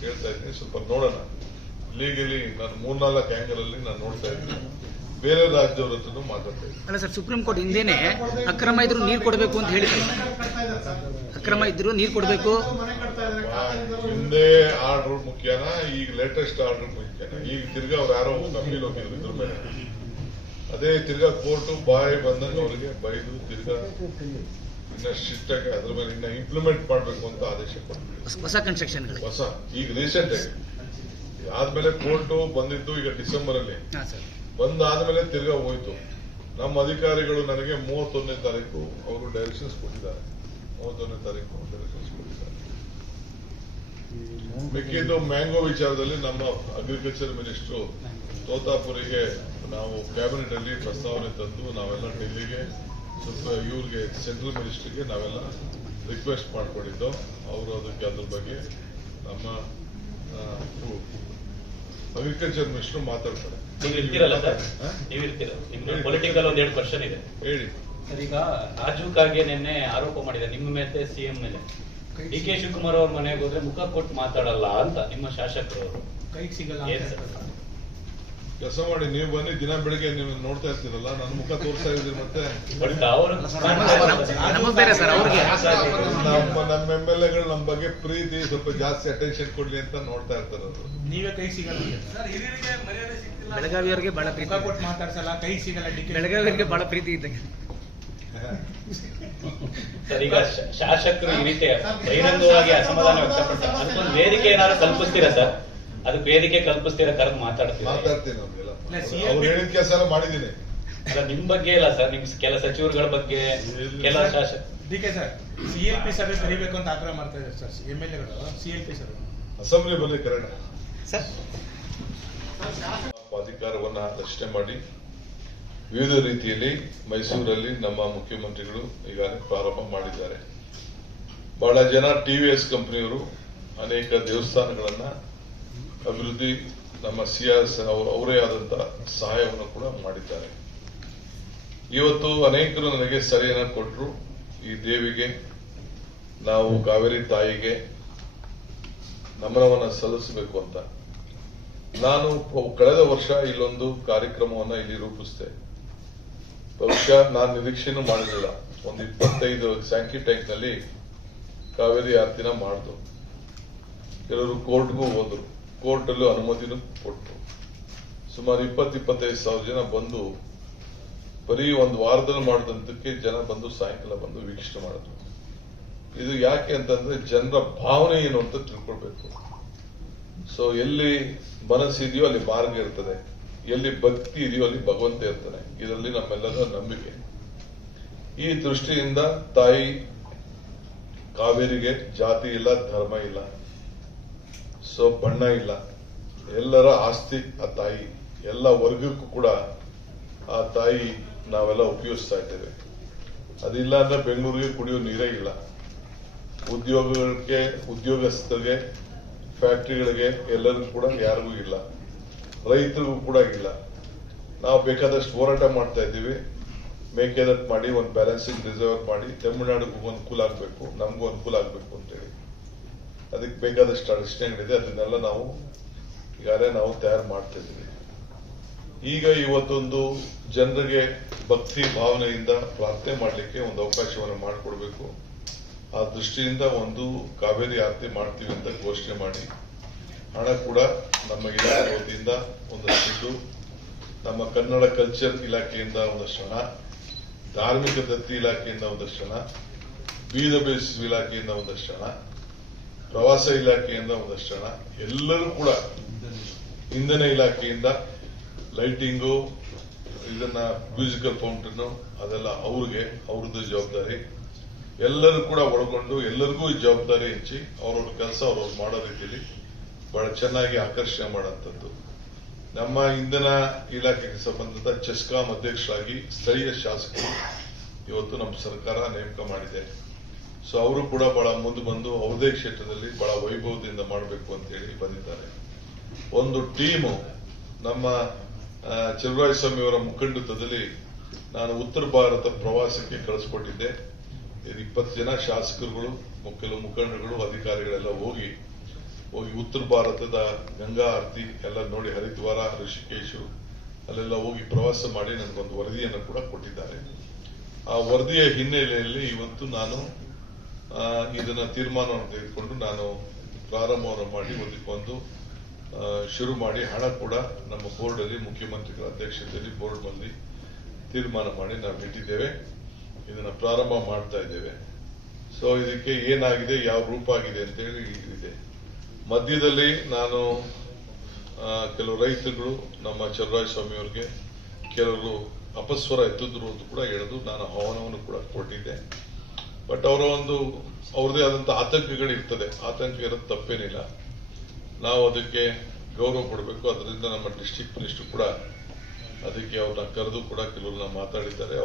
ಕೇಳ್ತಾ ಇದ್ದೀನಿ. ಸ್ವಲ್ಪ ನೋಡೋಣ. ಲೀಗಲಿ ನಾನು 3-4 ಆಂಗಲ್ ಅಲ್ಲಿ ನಾನು ನೋಡ್ತಾ ಇದ್ದೀನಿ. ಬೇರೆ ರಾಜ್ಯದವ್ರ ಹತ್ರ ಮಾತಾಡ್ತಾ ಇದ್ದೀನಿ. ಅಲ್ಲ ಸರ್, ಸುಪ್ರೀಂ ಕೋರ್ಟ್ ಹಿಂದೇನೆ ಅಕ್ರಮ ಇದ್ರು ನೀರು ಕೊಡಬೇಕು ಅಂತ ಹೇಳಿದ್ರು. ಅಕ್ರಮ ಇದ್ರು ನೀರು ಕೊಡಬೇಕು. ಹಿಂದೆ ಆರ್ಡರ್ ಮುಖ್ಯನಾ, ಈಗ ಲೇಟೆಸ್ಟ್ ಆರ್ಡರ್ ಮುಖ್ಯನಾ? ಈಗ ತಿರ್ಗಾ ಅವ್ರು ಯಾರೋ ಅಪೀಲ್ ಹೋಗಿದ್ರು ಇದ್ರ ಮೇಲೆ. ಅದೇ ತಿರ್ಗಾ ಕೋರ್ಟು ಬಾಯಿ ಬಂದಂಗೆ ಅವರಿಗೆ ಬೈದು ತಿರ್ಗಾ ಇನ್ನ ಸ್ಟ್ರಿಕ್ಟ್ ಆಗಿ ಅದ್ರ ಮೇಲೆ ಇನ್ನ ಇಂಪ್ಲಿಮೆಂಟ್ ಮಾಡಬೇಕು ಅಂತ ಆದೇಶ ಕೊಟ್ಟಿದೆ. ಹೊಸ ಕನ್ಸ್ಟ್ರಕ್ಷನ್ ಹೊಸ ಈಗ ರೀಸೆಂಟ್ ಆಗಿ ಆದ್ಮೇಲೆ ಕೋರ್ಟು ಬಂದಿದ್ದು ಈಗ ಡಿಸೆಂಬರ್ ಅಲ್ಲಿ ಬಂದಾದ್ಮೇಲೆ ತಿರ್ಗಾ ಹೋಯ್ತು. ನಮ್ಮ ಅಧಿಕಾರಿಗಳು ನನಗೆ 31ನೇ ತಾರೀಕು ಅವರು ಡೈರೆಕ್ಷನ್ಸ್ ಕೊಟ್ಟಿದ್ದಾರೆ. 31ನೇ ತಾರೀಕು ಡೈರೆಕ್ಷನ್ಸ್ ಕೊಟ್ಟಿದ್ದಾರೆ. ಮಿಕ್ಕಿದ್ದು ಮ್ಯಾಂಗೋ ವಿಚಾರದಲ್ಲಿ ನಮ್ಮ ಅಗ್ರಿಕಲ್ಚರ್ ಮಿನಿಸ್ಟರ್ ತೋತಾಪುರಿಗೆ ನಾವು ಕ್ಯಾಬಿನೆಟ್ ಅಲ್ಲಿ ಪ್ರಸ್ತಾವನೆ ತಂದು ನಾವೆಲ್ಲ ಡೆಲ್ಲಿಗೆ ಇವ್ರಿಗೆ ಸೆಂಟ್ರಲ್ ಮಿನಿಸ್ಟರ್ಗೆ ನಾವೆಲ್ಲ ರಿಕ್ವೆಸ್ಟ್ ಮಾಡ್ಕೊಂಡಿದ್ದು. ಅವರು ಅದಕ್ಕೆ ಅದ್ರ ಬಗ್ಗೆ ನಮ್ಮ ಅಗ್ರಿಕಲ್ಚರ್ ಮಿನಿಸ್ಟರ್ ಮಾತಾಡ್ತಾರೆ. ನೀವು ಇರ್ತೀರಲ್ಲ ಸರ್, ನೀವು ಇರ್ತೀರ. ನಿಮ್ಗೆ ಪೊಲಿಟಿಕಲ್ ಒಂದೆರಡು ಕ್ವಶನ್ ಇದೆ. ಹೇಳಿ ಸರ್, ಈಗ ರಾಜು ಕಾಗೆ ನಿನ್ನೆ ಆರೋಪ ಮಾಡಿದೆ ನಿಮ್ಮ ಮೇಲೆ, ಸಿಎಂ ಮೇಲೆ. ಡಿ ಕೆ ಶಿವಕುಮಾರ್ ಅವ್ರ ಮನೆಗೆ ಹೋದ್ರೆ ಮುಖ ಕೊಟ್ಟು ಮಾತಾಡಲ್ಲ ಅಂತ ನಿಮ್ಮ ಶಾಸಕರು ಕೈಗೆ ಸಿಗಲ್ಲ. ಕೆಲಸ ಮಾಡಿ, ನೀವು ಬನ್ನಿ ದಿನ ಬೆಳಿಗ್ಗೆ ನೀವು ನೋಡ್ತಾ ಇರ್ತೀರಲ್ಲ, ನನ್ನ ಮುಖ ತೋರಿಸ್ತಾ ಇದ್ದೀರಿ. ಮತ್ತೆ ಬಟ್ ಅವರು ನಮ್ಮ MLAಗಳು ನಮ್ಮ ಬಗ್ಗೆ ಪ್ರೀತಿ ಸ್ವಲ್ಪ ಜಾಸ್ತಿ ಅಟೆನ್ಷನ್ ಕೊಡ್ಲಿ ಅಂತ ನೋಡ್ತಾ ಇರ್ತಾರೆ. ಅವರು ನೀವೇ ಕೈ ಸಿಗಲ್ಲ. ಬೆಳಗಾವಿಯವರಿಗೆ ಬಹಳ ಪ್ರೀತಿ ಕೊಟ್ಟು ಮಾತಾಡ್ಸಲ್ಲ, ಕೈ ಸಿಗಲ್ಲ. ಬೆಳಗಾವಿಯವರಿಗೆ ಬಹಳ ಪ್ರೀತಿ ಇದ್ದಂಗೆ ಸರ್, ಈಗ ಶಾಸಕರು ಈ ರೀತಿ ಬಹಿರಂಗವಾಗಿ ಅಸಮಾಧಾನ ವ್ಯಕ್ತಪಡ್ತಾರೆ. ಅದಕ್ಕೊಂದು ವೇದಿಕೆ ಏನಾದ್ರು ಕಲ್ಪಿಸ್ತೀರಾ ಸರ್? ಅದಕ್ಕೆ ವೇದಿಕೆ ಕಲ್ಪಿಸ್ತೀರಾ? ಕರೆದು ಮಾತಾಡ್ತೀನಿ ಅವ್ರು ಹೇಳಿದ ಕೆಲಸ ಮಾಡಿದ್ದೀನಿ. ನಿಮ್ ಬಗ್ಗೆ ಇಲ್ಲ ಸರ್, ನಿಮ್ ಕೆಲ ಸಚಿವರುಗಳ ಬಗ್ಗೆ, ಕೆಲ ಶಾಸಕ ಡಿಕೆ ಸರ್ CLP ಸಭೆ ಕರಿಬೇಕು ಅಂತ ಆಗ್ರಹ ಮಾಡ್ತಾ ಇದ್ದಾರೆ ಸರ್. MLAಗಳು CLP ಸಭೆ ಅಸೆಂಬ್ಲಿ ಬಂದು ಕರೆಣ ಸರ್. ಅಧಿಕಾರವನ್ನ ರಚನೆ ಮಾಡಿ ವಿವಿಧ ರೀತಿಯಲ್ಲಿ ಮೈಸೂರಲ್ಲಿ ನಮ್ಮ ಮುಖ್ಯಮಂತ್ರಿಗಳು ಈಗಾಗಲೇ ಪ್ರಾರಂಭ ಮಾಡಿದ್ದಾರೆ. ಬಹಳ ಜನ TVS ಕಂಪನಿಯವರು ಅನೇಕ ದೇವಸ್ಥಾನಗಳನ್ನ ಅಭಿವೃದ್ಧಿ ನಮ್ಮ CRS ಅವರೇ ಆದಂತ ಸಹಾಯವನ್ನು ಕೂಡ ಮಾಡಿದ್ದಾರೆ. ಇವತ್ತು ಅನೇಕರು ನನಗೆ ಸಲಹೆಯನ್ನು ಕೊಟ್ಟರು, ಈ ದೇವಿಗೆ ನಾವು ಕಾವೇರಿ ತಾಯಿಗೆ ನಮನವನ್ನು ಸಲ್ಲಿಸಬೇಕು ಅಂತ. ನಾನು ಕಳೆದ ವರ್ಷ ಇಲ್ಲೊಂದು ಕಾರ್ಯಕ್ರಮವನ್ನ ಇಲ್ಲಿ ರೂಪಿಸಿದೆ. ಬಹುಶಃ ನಾನು ನಿರೀಕ್ಷೆನೂ ಮಾಡಿರಲಿಲ್ಲ. ಒಂದು 25 ಸ್ಯಾಂಕಿ ಟ್ಯಾಂಕ್ ನಲ್ಲಿ ಕಾವೇರಿ ಆರತಿನ ಮಾಡಿದ್ರು. ಕೆಲವರು ಕೋರ್ಟ್ಗೂ ಹೋದ್ರು, ಕೋರ್ಟ್ ಅಲ್ಲೂ ಅನುಮತಿನೂ ಕೊಟ್ಟರು. ಸುಮಾರು 20-25 ಸಾವಿರ ಜನ ಬಂದು ಬರೀ ಒಂದು ವಾರದಲ್ಲಿ ಮಾಡಿದಂತಕ್ಕೆ ಜನ ಬಂದು ಸಾಯಂಕಾಲ ಬಂದು ವೀಕ್ಷಣೆ ಮಾಡಿದ್ರು. ಇದು ಯಾಕೆ ಅಂತಂದ್ರೆ ಜನರ ಭಾವನೆ ಏನು ಅಂತ ತಿಳ್ಕೊಳ್ಬೇಕು. ಸೊ ಎಲ್ಲಿ ಮನಸ್ಸಿದೆಯೋ ಅಲ್ಲಿ ಮಾರ್ಗ ಇರ್ತದೆ, ಎಲ್ಲಿ ಭಕ್ತಿ ಇದೆಯೋ ಅಲ್ಲಿ ಭಗವಂತ ಇರ್ತಾನೆ. ಇದರಲ್ಲಿ ನಮ್ಮೆಲ್ಲರ ನಂಬಿಕೆ. ಈ ದೃಷ್ಟಿಯಿಂದ ತಾಯಿ ಕಾವೇರಿಗೆ ಜಾತಿ ಇಲ್ಲ, ಧರ್ಮ ಇಲ್ಲ, ಸೊ ಬಣ್ಣ ಇಲ್ಲ, ಎಲ್ಲರ ಆಸ್ತಿ ಆ ತಾಯಿ. ಎಲ್ಲ ವರ್ಗಕ್ಕೂ ಕೂಡ ಆ ತಾಯಿ ನಾವೆಲ್ಲ ಉಪಯೋಗಿಸ್ತಾ ಇದ್ದೇವೆ. ಅದಿಲ್ಲ ಅಂದ್ರೆ ಬೆಂಗಳೂರಿಗೆ ಕುಡಿಯೋ ನೀರೇ ಇಲ್ಲ. ಉದ್ಯೋಗಸ್ಥರಿಗೆ, ಫ್ಯಾಕ್ಟರಿಗಳಿಗೆ ಎಲ್ಲರಿಗೂ ಕೂಡ ಯಾರಿಗೂ ಇಲ್ಲ, ರೈತರಿಗೂ ಕೂಡ ಇಲ್ಲ. ನಾವು ಬೇಕಾದಷ್ಟು ಹೋರಾಟ ಮಾಡ್ತಾ ಇದ್ದೀವಿ. ಮೇಕೆದಾಟು ಮಾಡಿ ಒಂದು ಬ್ಯಾಲೆನ್ಸಿಂಗ್ ರಿಸರ್ವ್ ಮಾಡಿ ತಮಿಳುನಾಡಿಗೂ ಅನುಕೂಲ ಆಗಬೇಕು, ನಮಗೂ ಅನುಕೂಲ ಆಗಬೇಕು ಅಂತೇಳಿ ಅದಕ್ಕೆ ಬೇಕಾದಷ್ಟು ಅಡಚಣೆಗಳಿದೆ. ಅದನ್ನೆಲ್ಲ ನಾವು ಈಗಾಗಲೇ ನಾವು ತಯಾರು ಮಾಡ್ತಾ ಇದ್ದೀವಿ. ಈಗ ಇವತ್ತೊಂದು ಜನರಿಗೆ ಭಕ್ತಿ ಭಾವನೆಯಿಂದ ಪ್ರಾರ್ಥನೆ ಮಾಡಲಿಕ್ಕೆ ಒಂದು ಅವಕಾಶವನ್ನು ಮಾಡಿಕೊಡ್ಬೇಕು. ಆ ದೃಷ್ಟಿಯಿಂದ ಒಂದು ಕಾವೇರಿ ಆರತಿ ಮಾಡ್ತೀವಿ ಅಂತ ಘೋಷಣೆ ಮಾಡಿ ಹಣ ಕೂಡ ನಮ್ಮ ಇಲಾಖೆ ವತಿಯಿಂದ ಒಂದಷ್ಟು, ನಮ್ಮ ಕನ್ನಡ ಕಲ್ಚರ್ ಇಲಾಖೆಯಿಂದ ಒಂದಷ್ಟು ಹಣ, ಧಾರ್ಮಿಕ ದತ್ತಿ ಇಲಾಖೆಯಿಂದ ಒಂದಷ್ಟು ಹಣ, ಬೀದ ಬೇಸಿಸ್ ಇಲಾಖೆಯಿಂದ ಒಂದಷ್ಟು ಹಣ, ಪ್ರವಾಸ ಇಲಾಖೆಯಿಂದ ಒಂದಷ್ಟು ಹಣ, ಎಲ್ಲರೂ ಕೂಡ ಇಂಧನ ಇಲಾಖೆಯಿಂದ ಲೈಟಿಂಗು, ಇದನ್ನ ಮ್ಯೂಸಿಕಲ್ ಫೌಂಟನ್ ಅದೆಲ್ಲ ಅವ್ರದ್ದು ಜವಾಬ್ದಾರಿ. ಎಲ್ಲರೂ ಕೂಡ ಒಳಗೊಂಡು ಎಲ್ಲರಿಗೂ ಈ ಜವಾಬ್ದಾರಿ ಹಂಚಿ ಅವ್ರವ್ರ ಕೆಲಸ ಅವ್ರವ್ರು ಮಾಡೋ ರೀತಿಯಲ್ಲಿ ಬಹಳ ಚೆನ್ನಾಗಿ ಆಕರ್ಷಣೆ ಮಾಡೋಂಥದ್ದು. ನಮ್ಮ ಇಂಧನ ಇಲಾಖೆಗೆ ಸಂಬಂಧಿಸಿದ ಚೆಸ್ಕಾಂ ಅಧ್ಯಕ್ಷರಾಗಿ ಸ್ಥಳೀಯ ಶಾಸಕರು ಇವತ್ತು ನಮ್ಮ ಸರ್ಕಾರ ನೇಮಕ ಮಾಡಿದೆ. ಸೊ ಅವರು ಕೂಡ ಬಹಳ ಮುಂದೆ ಬಂದು ಅವ್ರದೇ ಕ್ಷೇತ್ರದಲ್ಲಿ ಬಹಳ ವೈಭವದಿಂದ ಮಾಡಬೇಕು ಅಂತ ಹೇಳಿ ಬಂದಿದ್ದಾರೆ. ಒಂದು ಟೀಮು ನಮ್ಮ ಚಲುವರಾಯಸ್ವಾಮಿ ಅವರ ಮುಖಂಡತ್ವದಲ್ಲಿ ನಾನು ಉತ್ತರ ಭಾರತ ಪ್ರವಾಸಕ್ಕೆ ಕಳಿಸ್ಕೊಟ್ಟಿದ್ದೆ. 20 ಜನ ಶಾಸಕರುಗಳು, ಕೆಲವು ಮುಖಂಡರುಗಳು, ಅಧಿಕಾರಿಗಳೆಲ್ಲ ಹೋಗಿ ಉತ್ತರ ಭಾರತದ ಗಂಗಾ ಆರತಿ ಎಲ್ಲ ನೋಡಿ ಹರಿದ್ವಾರ, ಋಷಿಕೇಶು ಅಲ್ಲೆಲ್ಲ ಹೋಗಿ ಪ್ರವಾಸ ಮಾಡಿ ನನಗೊಂದು ವರದಿಯನ್ನು ಕೂಡ ಕೊಟ್ಟಿದ್ದಾರೆ. ಆ ವರದಿಯ ಹಿನ್ನೆಲೆಯಲ್ಲಿ ಇವತ್ತು ನಾನು ಇದನ್ನ ತೀರ್ಮಾನವನ್ನು ತೆಗೆದುಕೊಂಡು ನಾನು ಪ್ರಾರಂಭವನ್ನು ಮಾಡಿ ಒಂದು ಶುರು ಮಾಡಿ ಹಣ ಕೂಡ ನಮ್ಮ ಬೋರ್ಡ್ ಅಲ್ಲಿ ಮುಖ್ಯಮಂತ್ರಿಗಳ ಅಧ್ಯಕ್ಷತೆಯಲ್ಲಿ ಬೋರ್ಡ್ ನಲ್ಲಿ ತೀರ್ಮಾನ ಮಾಡಿ ನಾವು ಇಟ್ಟಿದ್ದೇವೆ. ಇದನ್ನ ಪ್ರಾರಂಭ ಮಾಡ್ತಾ ಇದ್ದೇವೆ. ಸೊ ಇದಕ್ಕೆ ಏನಾಗಿದೆ, ಯಾವ ರೂಪ ಆಗಿದೆ ಅಂತ ಹೇಳಿ ಇದೆ. ಮಧ್ಯದಲ್ಲಿ ನಾನು ಕೆಲವು ರೈತರುಗಳು ನಮ್ಮ ಚಲರಾಯ ಸ್ವಾಮಿ ಅವರಿಗೆ ಕೆಲವರು ಅಪಸ್ವರ ಎತ್ತಿದ್ರು ಅಂತ ಕೂಡ ಹೇಳೋದು ನಾನು ಆಹ್ವಾನವನ್ನು ಕೂಡ ಕೊಟ್ಟಿದ್ದೆ. ಬಟ್ ಅವ್ರದೇ ಆದಂತಹ ಆತಂಕಗಳು ಇರ್ತದೆ. ಆತಂಕ ಇರೋದು ತಪ್ಪೇನಿಲ್ಲ. ನಾವು ಅದಕ್ಕೆ ಗೌರವ ಕೊಡಬೇಕು. ಅದರಿಂದ ನಮ್ಮ ಡಿಸ್ಟ್ರಿಕ್ಟ್ ಮಿನಿಸ್ಟರ್ ಕೂಡ ಅದಕ್ಕೆ ಅವ್ರನ್ನ ಕರೆದು ಕೂಡ ಕೆಲವ್ರನ್ನ ಮಾತಾಡಿದ್ದಾರೆ.